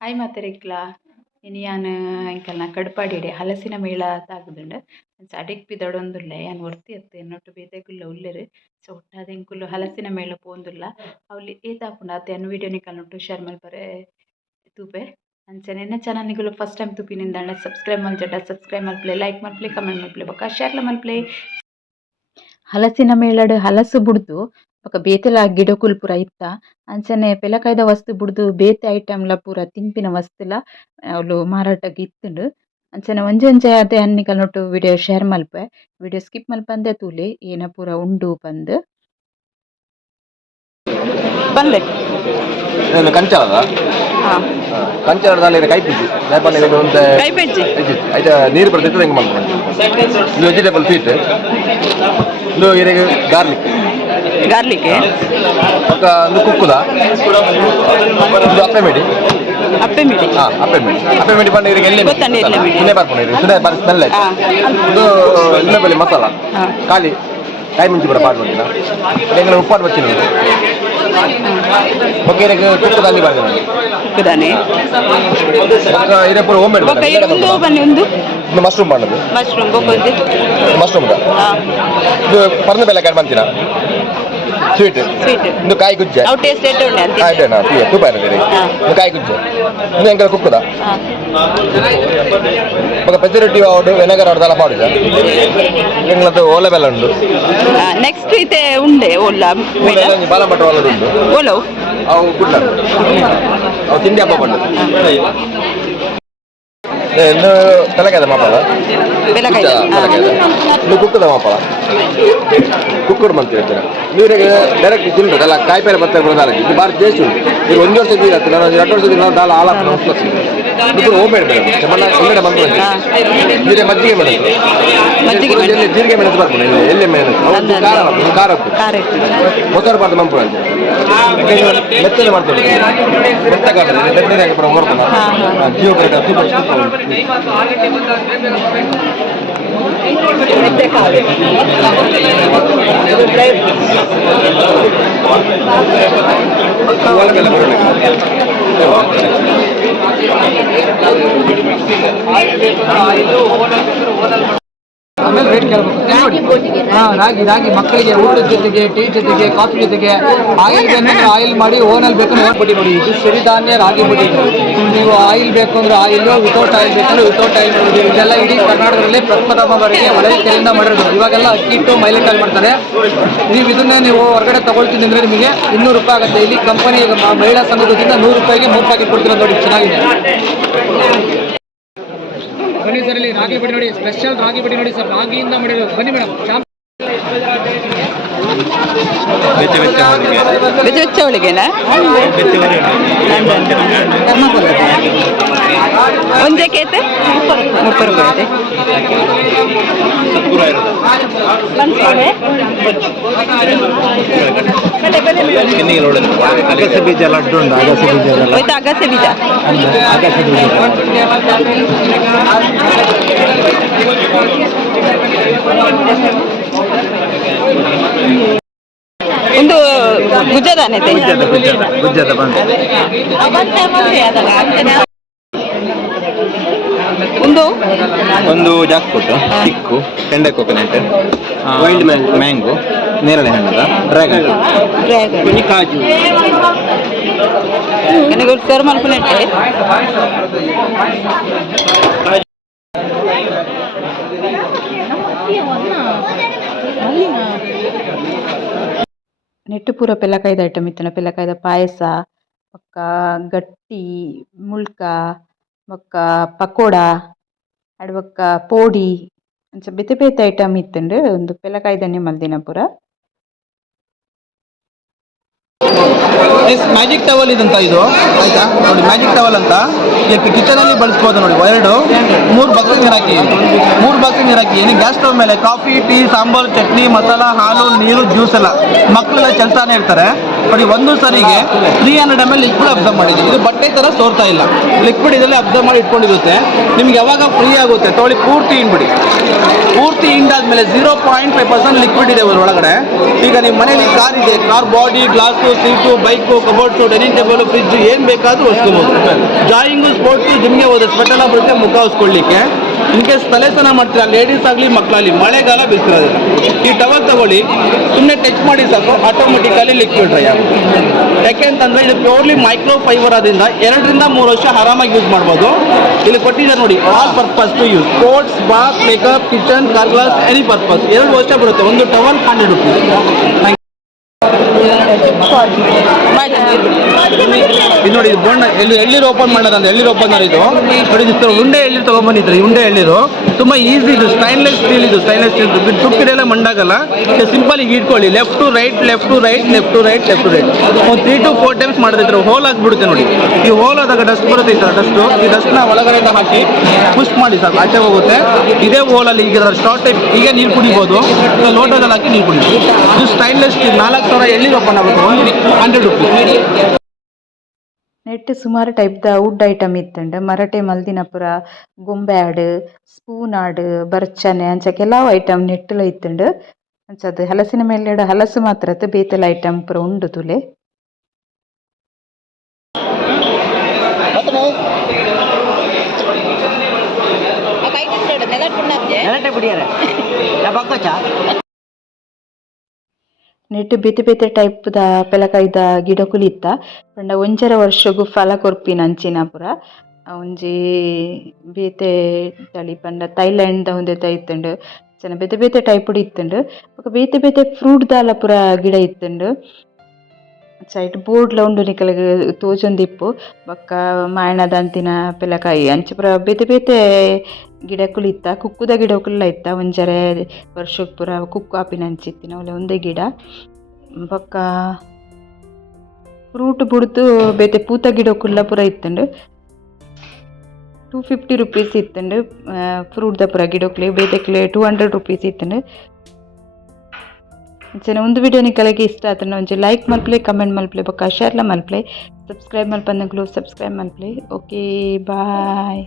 Hi ಮಾತೆರೆಗ್ಲ ಇನ್ನು ಯಾನ್ ಎಂಕಲ್ನ ಕಡ್ಪಾಡಿಡೆ ಹಲಸಿನ ಮೇಳ ತಾಗುದುಂಡು ಅಂಚ ಅಡೆಗ್ ಪಿದಡೊಂದುಲ್ಲೆ ಯಾನ್ ಒರ್ತಿ ಎತ್ತೆ ಎನ್ನೊಟ್ಟು ಬೇತೆಗುಲ್ಲ ಉಲ್ಲೆರ್ ಸೊ ಒಟ್ಟಾದ್ ಎಂಕುಲು ಹಲಸಿನ ಮೇಳ ಪೋಂದುಲ್ಲ ಅವ್ಲಿ ಏತಾಪುಂಡು ಆತೆ ಅನ್ನು ವೀಡಿಯೋ ನಿಕಲ್ನೊಟ್ಟು ಶೇರ್ ಮಲ್ಪರೆ ತೂಪೆ ಅಂಚನೆ ಎನ್ನ ಚಾನಲ್ ನಿಕುಲು ಫಸ್ಟ್ ಟೈಮ್ ತೂಪಿನಿಂದ ಸಬ್ಸ್ಕ್ರೈಬ್ ಮಲ್ಚಟ ಸಬ್ಸ್ಕ್ರೈಬ್ ಮಲ್ಪಲೆ ಲೈಕ್ ಮಲ್ಪಲೆ ಕಮೆಂಟ್ ಮಲ್ಪಲೆ ಬೊಕ್ಕ ಶೇರ್ಲ ಮಲ್ಪಲೆ ಹಲಸಿನ ಮೇಳಡ್ ಹಲಸು ಬುಡ್ದು ಬೊಕ ಬೇತೆಲ ಗಿಡಕುಲು ಪೂರ ಇತ್ತ ಅಂಚನೆ ಪೆಲಕೈದ ವಸ್ತು ಬುಡ್ದು ಬೇತೆ ಐಟಮ್ಲ ಪೂರ ತಿನ್ಪಿನ ವಸ್ತುಲ ಅವ್ಲು ಮಾರಾಟಗ್ ಇತ್ತುಂಡು ಅಂಚನೆ ಒಂಜಿ ಒಂಜಿ ಆತೆ ಅನ್ನಿಕಲ್ನೊಟ್ಟು ವಿಡಿಯೋ ಶೇರ್ ಮಲ್ಪೆ ವಿಡಿಯೋ ಸ್ಕಿಪ್ ಮಲ್ಪಂದೆ ತೂಲೆ ಏನ ಪೂರ ಉಂಡು ಪಂದ್ ಬಂದೆ ಕಂಚಾಲದ ಕಂಚಾಲದಲ್ಲಿ ಕೈಪಿಜ್ಜಿ ಕೈಪಿಜ್ಜಿ ಐತ ನೀರು ಬರ್ತೈತೆ ಹೆಂಗೆ ಮಾಡ್ಕೊಂಡು ಇದು ವೆಜಿಟೇಬಲ್ ಸ್ವೀಟ್ ಇದು ಇದಕ್ಕೆ ಗಾರ್ಲಿಕ್ ఒక ಒಂದು ಕುಕ್ಕುದ ಇದು ಅಪ್ಪೆಮಿಡಿ ಅಪ್ಪೆಮಿಡಿ ಬಂದು ಇದಕ್ಕೆ ಎಣ್ಣೆ ಬರ್ಕೊಂಡು ಸುಡೆ ಬರ್ ಸ್ಮೆಲ್ ಆಯ್ತು ಇದು ಎಣ್ಣೆ ಮಸಾಲ ಖಾಲಿ ಕಾಯಿ ಮುಂಚಿ ಕೂಡ ಪಾಡ್ಕೊಂಡಿಲ್ಲ ಹೆಂಗೆ ಉಪ್ಪಾಡು ಬಚ್ಚಿನ ಓಕೆ ಇದಕ್ಕೆ ಕುಕ್ಕುದಾನಿ ಬರ್ತೀನಿ ಕುಕ್ಕುದಾನಿ ಇದೇ ಪೂರ ಹೋಮ್ ಮೇಡ್ ಒಂದು ಮಶ್ರೂಮ್ ಮಾಡೋದು ಮಶ್ರೂಮ್ ಇದು ಪರ್ನ ಬೆಲೆ ಕಾಯಿ ಮಾಡ್ತೀರಾ ಸ್ವೀಟ್ ಇದು ಕಾಯಿ ಗುಜ್ಜೆ ತೂಪ ಇರುತ್ತೆ ಇದು ಕಾಯಿ ಗುಜ್ಜೆ ಇದು ಎಂಕಲ ಕುಕ್ಕುದ ఒక పెద్దరెడ్డి వాడు వెనగర్ ఆడదల పాడుగా ఎంగలతో ఓల బెల్ల ఉండు నెక్స్ట్ అయితే ఉండే ఓల బాలమట్ట వాళ్ళ ఉండు ఓలో అవు గుడ్డ అవు తిండి అప్ప పండు తెలకద మాపాల నువ్వు కుక్కದ ಮಾಪಲ ಕುಕ್ಕರ್ ಮಂತ್ರಿ ನೀರು ಡೈರೆಕ್ಟ್ ತಿನ್ಬೇಕು ಅಲ್ಲ ಕಾಯಿ ಪೇರೆ ಬರ್ತಾರೆ ಬರೋದಾಲ ಇದು ಭಾರಿ ಟೇಸ್ಟ್ ಉಂಟು ಈಗ ಒಂದು ವರ್ಷ ಇತ್ತು ನಾನು 2 ವರ್ಷದ ನಾವು ದಾಲ್ ಹಾಲು ಹಾಕಿ ಹೋಮ್ ಮೇಡ್ ಬೇಡ ಒಳ್ಳೆ ಬಂದು ನೀರೇ ಮಜ್ಜಿಗೆ ಮೆಣಸು ಜೀರಿಗೆ ಮೆಣಸು ಬರ್ಬೋದು ಎಲ್ಲಿ ಮೆಣಸು ಖಾರ ಮೊಸರು ಬಾರ್ದು ಮಂಪು ಅಂತ ಮೆತ್ತನೆ ಮಾಡ್ತೇವೆ ಮೆತ್ತನೆ ಪೂರ ಹೊರಬಲ್ಲ ಜೀವ ಆಮೇಲೆ ರೇಟ್ ಕೇಳಬೇಕು ರಾಗಿ ಮಕ್ಕಳಿಗೆ ಊಟದ ಜೊತೆಗೆ ಟೀ ಜೊತೆಗೆ ಕಾಫಿ ಜೊತೆಗೆ ಆಯಿಲ್ ಬೇಕು ಆಯಿಲ್ ಮಾಡಿ ಓನಲ್ಲಿ ಬೇಕು ನೋಡ್ಬಿಟ್ಟು ನೋಡಿ ಇದು ಸಿರಿಧಾನ್ಯ ರಾಗಿ ಬುಡಿ ನೀವು ಆಯಿಲ್ ಬೇಕು ಅಂದ್ರೆ ಆಯಿಲ್ ವಿತೌಟ್ ಆಯಿಲ್ ಬೇಕಂದ್ರೆ ವಿತೌಟ್ ಆಯಿಲ್ ನೋಡಿ ಇದೆಲ್ಲ ಇಡೀ ಕರ್ನಾಟಕದಲ್ಲಿ ಪ್ರಪ್ರಥಮವರೆಗೆ ಒಳ್ಳೆಯ ಕೈಯಿಂದ ಮಾಡಿರೋದು ಇವಾಗೆಲ್ಲ ಅಕ್ಕಿ ಇಟ್ಟು ಮೈಲೇಟಲ್ಲಿ ಮಾಡ್ತಾರೆ ನೀವು ಇದನ್ನೇ ನೀವು ಹೊರಗಡೆ ತಗೊಳ್ತೀನಿ ಅಂದರೆ ನಿಮಗೆ 200 ರೂಪಾಯಿ ಆಗುತ್ತೆ ಇಲ್ಲಿ ಕಂಪನಿ ಮಹಿಳಾ ಸಂಘದಿಂದ 100 ರೂಪಾಯಿಗೆ 3 ಪ್ಯಾಕೆಟ್ ಕೊಡ್ತಿರೋದು ನೋಡಿ ಚೆನ್ನಾಗಿದೆ ಬನ್ನಿ ಸರ್ ಇಲ್ಲಿ ರಾಗಿ ಬಡಿ ನೋಡಿ ಸ್ಪೆಷಲ್ ರಾಗಿ ಬಡಿ ನೋಡಿ ಸರ್ ರಾಗಿಯಿಂದ ಮಾಡಿರೋದು ಬನ್ನಿ ಮೇಡಮ್ ಬೆಚ್ಚ ಹೋಳಿಗೆನಾ ಒಂದೇ ಕೇತೆ 30 ರೂಪಾಯಿ ಅಗಸೆ ಬೀಜ ಲಡ್ಡು ಉಂಟು ಅಗಸೆ ಬೀಜ ಒಂದು ಗುಜ್ಜದಾನೈತೆ ಗುಜ್ಜದ ಒಂದು ಜಾಕ್ ಫ್ರೂಟ್ ಚಿಕ್ಕು ಟೆಂಡರ್ ಕೋಕೋನಟ್ ವೈಲ್ಡ್ ಮ್ಯಾಂಗೋ ನೇರಳೆ ಹಣ್ಣದ ಡ್ರ್ಯಾಗನ್ ಕಾಜು ನನಗೆ ಸರ್ವ್ ಮಾಡ್ಕೊಂಡೆ ನೆಟ್ಟು ಪೂರ ಪೆಲ್ಲಕಾಯ್ದ ಐಟಮ್ ಇತ್ತನ ಪೆಲ್ಲಕಾಯ್ದ ಪಾಯಸ ಬೊಕ್ಕ ಗಟ್ಟಿ ಮುಳ್ಕ ಬೊಕ್ಕ ಪಕೋಡ ಅಡ್ ಬೊಕ್ಕ ಪೋಡಿ ಅಂಚ ಬೇತೆ ಬೇತೆ ಐಟಮ್ ಇತ್ತುಂಡು ಒಂದು ಪೆಲ್ಲಕಾಯ್ದನೆ ಮಲ್ದಿನ ಪೂರ ಮ್ಯಾಜಿಕ್ ಟವಲ್ ಇದಂತ ಇದು ಆಯ್ತಾ ನೋಡಿ ಮ್ಯಾಜಿಕ್ ಟವಲ್ ಅಂತ ಕಿಚನ್ ಅಲ್ಲಿ ಬಳಸ್ಬೋದು ನೋಡಿ 3 ಬಾಕ್ಸ್ ನೀರು ಹಾಕಿ ಏನು ಗ್ಯಾಸ್ ಸ್ಟವ್ ಮೇಲೆ ಕಾಫಿ ಟೀ ಸಾಂಬಾರು ಚಟ್ನಿ ಮಸಾಲ ಹಾಲು ನೀರು ಜ್ಯೂಸ್ ಎಲ್ಲ ಮಕ್ಕಳೆಲ್ಲ ಚಲ್ತಾನೆ ಇರ್ತಾರೆ ನೋಡಿ ಒಂದು ಸರಿಗೆ 300 ml ಲಿಕ್ವಿಡ್ ಅಬ್ಸರ್ವ್ ಮಾಡಿದೆ. ಇದು ಬಟ್ಟೆ ಥರ ಸೋರ್ತಾ ಇಲ್ಲ, ಲಿಕ್ವಿಡ್ ಇದರಲ್ಲಿ ಅಬ್ಸರ್ವ್ ಮಾಡಿ ಇಟ್ಕೊಂಡಿರುತ್ತೆ. ನಿಮ್ಗೆ ಯಾವಾಗ ಫ್ರೀ ಆಗುತ್ತೆ ತೊಗೊಳ್ಳಿ, ಪೂರ್ತಿ ಹಿಂಡ್ಬಿಡಿ. ಪೂರ್ತಿ ಹಿಂಡಾದ್ಮೇಲೆ 0.5% ಲಿಕ್ವಿಡ್ ಇದೆ ಒಳಗಡೆ. ಈಗ ನಿಮ್ಮ ಮನೇಲಿ ಕಾರ್ ಇದೆ, car body, glass, seat, bike, cupboards, dining table, fridge ಏನು ಬೇಕಾದರೂ ಹೊಸ್ಕೋಬೋದು. ಜಾಯಿಂಗು, ಸ್ಪೋರ್ಟ್ಸು, ಜಿಮ್ಗೆ ಹೋದ ಸ್ವೆಟ್ ಎಲ್ಲ ಬರುತ್ತೆ ಮುಖ ಹೊಸ್ಕೊಳ್ಳಿಕ್ಕೆ. ಇನ್ ಕೇಸ್ ತಲೆ ಸ್ನಾನ ಮಾಡ್ತೀರಾ, ಲೇಡೀಸ್ ಆಗಲಿ ಮಕ್ಕಳಾಗಲಿ, ಮಳೆಗಾಲ ಬಿಸಿರೋದಿಲ್ಲ, ಈ ಟವಲ್ ತಗೊಳ್ಳಿ, ಸುಮ್ಮನೆ ಟಚ್ ಮಾಡಿ ಸಾಕು, ಆಟೋಮೆಟಿಕಲಿ ಲಿಕ್ವಿಡ್ ಡ್ರೈ ಆಗುತ್ತೆ. ಯಾಕೆಂತಂದರೆ ಇದು ಪ್ಯೂರ್ಲಿ ಮೈಕ್ರೋ ಫೈಬರ್ ಆದ್ರಿಂದ 2 ರಿಂದ 3 ವರ್ಷ ಆರಾಮಾಗಿ ಯೂಸ್ ಮಾಡ್ಬೋದು. ಇಲ್ಲಿ ಕೊಟ್ಟಿದ್ದಾರೆ ನೋಡಿ, all purpose to use, sports, bath, makeup, kitchen, car glass, any purpose. 2 ವರ್ಷ ಬರುತ್ತೆ. ಒಂದು ಟವಲ್ 100 rupees. ಇದು ನೋಡಿ, ಇದು ಬೋಂಡ ಎಳ್ಳೀರು ಓಪನ್ ಮಾಡೋದಂದ್ರೆ ಎಳ್ಳೀರು ಓಪನ್ ಮಾಡಿದ್ದು ನೋಡಿ. ಇದು ಉಂಡೆ ಎಳ್ಳೀರು ತೊಗೊಂಡ್ಬಂದಿದ್ರು. ಈ ಉಂಡೆ ಎಳ್ಳೀರು ತುಂಬ ಈಸಿ. ಇದು ಸ್ಟೈನ್ಲೆಸ್ ಸ್ಟೀಲ್, ಇದು ಸ್ಟೈನ್ಲೆಸ್ ಸ್ಟೀಲ್. ತುಟ್ಟಿಡೆಲ್ಲ ಮಂಡಾಗಲ್ಲ. ಸಿಂಪಲ್ ಈಗ ಇಟ್ಕೊಳ್ಳಿ, left to right, left to right, left to right, left to right. ಒಂದು 3 to 4 times ಮಾಡಿದ್ರೆ ಹೋಲ್ ಆಗಿಬಿಡುತ್ತೆ ನೋಡಿ. ಈ ಹೋಲ್ ಆದಾಗ ಡಸ್ಟ್ ಬರುತ್ತೆ, ಈ ಥರ ಡಸ್ಟು. ಈ ಡಸ್ಟ್ನ ಒಳಗಡೆಯಿಂದ ಹಾಕಿ ಪುಷ್ ಮಾಡಿ ಸಾಕು, ಆಚೆ ಹೋಗುತ್ತೆ. ಇದೇ ಹೋಲಲ್ಲಿ ಈಗ ಶಾರ್ಟ್ ಟೈಪ್ ಈಗ ನೀರು ಕುಡಿಬೋದು, ಲೋಟದಲ್ಲಿ ಹಾಕಿ ನೀರು ಕುಡಿಬೋದು. ಇದು ಸ್ಟೈನ್ಲೆಸ್ ಸ್ಟೀಲ್. 4000 ಎಳ್ಳೀರು ಓಪನ್ ಆಗುತ್ತೆ, ಒಂದು 100 rupees. ನೆಟ್ ಸುಮಾರು ಟೈಪ್ದ ವುಡ್ ಐಟಮ್ ಇತ್ತಂಡು. ಮರಟೆ ಮಲ್ದಿನ ಪೂರ ಗೊಂಬೆ ಆಡು, ಸ್ಪೂನ್ ಆಡು, ಬರ್ಚನೆ ಅಂಚ ಕೆಲವು ಐಟಮ್ ನೆಟ್ಟಲ ಇತ್ತಂಡು. ಅಂಚದು ಹಲಸಿನ ಮೇಲೆ ಹಲಸು ಮಾತ್ರ ಬೇತೆಲ ಐಟಮ್ ಪೂರ ಉಂಡು ತುಲೆ. ನೆಟ್ ಬೇತೆ ಬೇತೆ ಟೈಪ್ದ ಪೆಲಕೈದ ಗಿಡಕುಲು ಇತ್ತ. ಪಂಡ ಒಂಜರ ವರ್ಷಗೂ ಫಲ ಕೊರ್ಪಿನ ಅಂಚಿನ ಪೂರ. ಒಂಜಿ ಬೇತೆ ತಳಿ ಪಂಡ ಥೈಲ್ಯಾಂಡ್ ಒಂದೆತ ಇತ್ತಂಡು. ಜನ ಬೇತೆ ಬೇತೆ ಟೈಪುಡು ಇತ್ತಂಡು. ಬೊಕ ಬೇತೆ ಬೇತೆ ಫ್ರೂಟ್ ದಾಲ ಪೂರ ಗಿಡ ಇತ್ತಂಡು. ಸೈಡ್ ಬೋರ್ಡ್ಲ ಉಂಡು ನಿಕಲ್ಗೆ ತೋಜೊಂದಿಪ್ಪು. ಬೊಕ್ಕ ಮಾಯಣದ ಅಂತಿನ ಪೆಲಕಾಯಿ ಅಂಚ ಪೂರ ಬೇತೆ ಬೇತೆ ಗಿಡಕುಲು ಇತ್ತ. ಕುಕ್ಕುದ ಗಿಡಕುಲ್ಲ ಇತ್ತ. ಒಂಜರೆ ವರ್ಷಕ್ಕೆ ಪೂರ ಕುಕ್ಕು ಆಪಿನ ಅಂಚಿತ್ತಿನ ಒಳ್ಳೆ ಒಂದೇ ಗಿಡ. ಬೊಕ್ಕ ಫ್ರೂಟ್ ಬುಡ್ದು ಬೇತೆ ಪೂತ ಗಿಡಕುಲ್ಲ ಪೂರ ಇತ್ತಂಡು. 250 rupees ಇತ್ತಂಡು ಫ್ರೂಟ್ದ ಪೂರ ಗಿಡಕ್ಲೆ. ಬೇತೆಕ್ಲೆ 200 rupees ಇತ್ತಂಡು. ಅಂಚನೆ ಒಂದು ವಿಡಿಯೋ ನಿಕಲೆಗೆ ಇಷ್ಟ ಆತನ ಒಂಜಿ ಲೈಕ್ ಮಲ್ಪ್ಲೆ, ಕಮೆಂಟ್ ಮಲ್ಪ್ಲೆ, ಬೊಕ್ಕ ಶೇರ್ಲ ಮಲ್ಪ್ಲೆ, ಸಬ್ಸ್ಕ್ರೈಬ್ ಮಲ್ಪಂದಂಗ್ಲು ಸಬ್ಸ್ಕ್ರೈಬ್ ಮಲ್ಪ್ಲೆ. ಓಕೆ, ಬಾಯ್.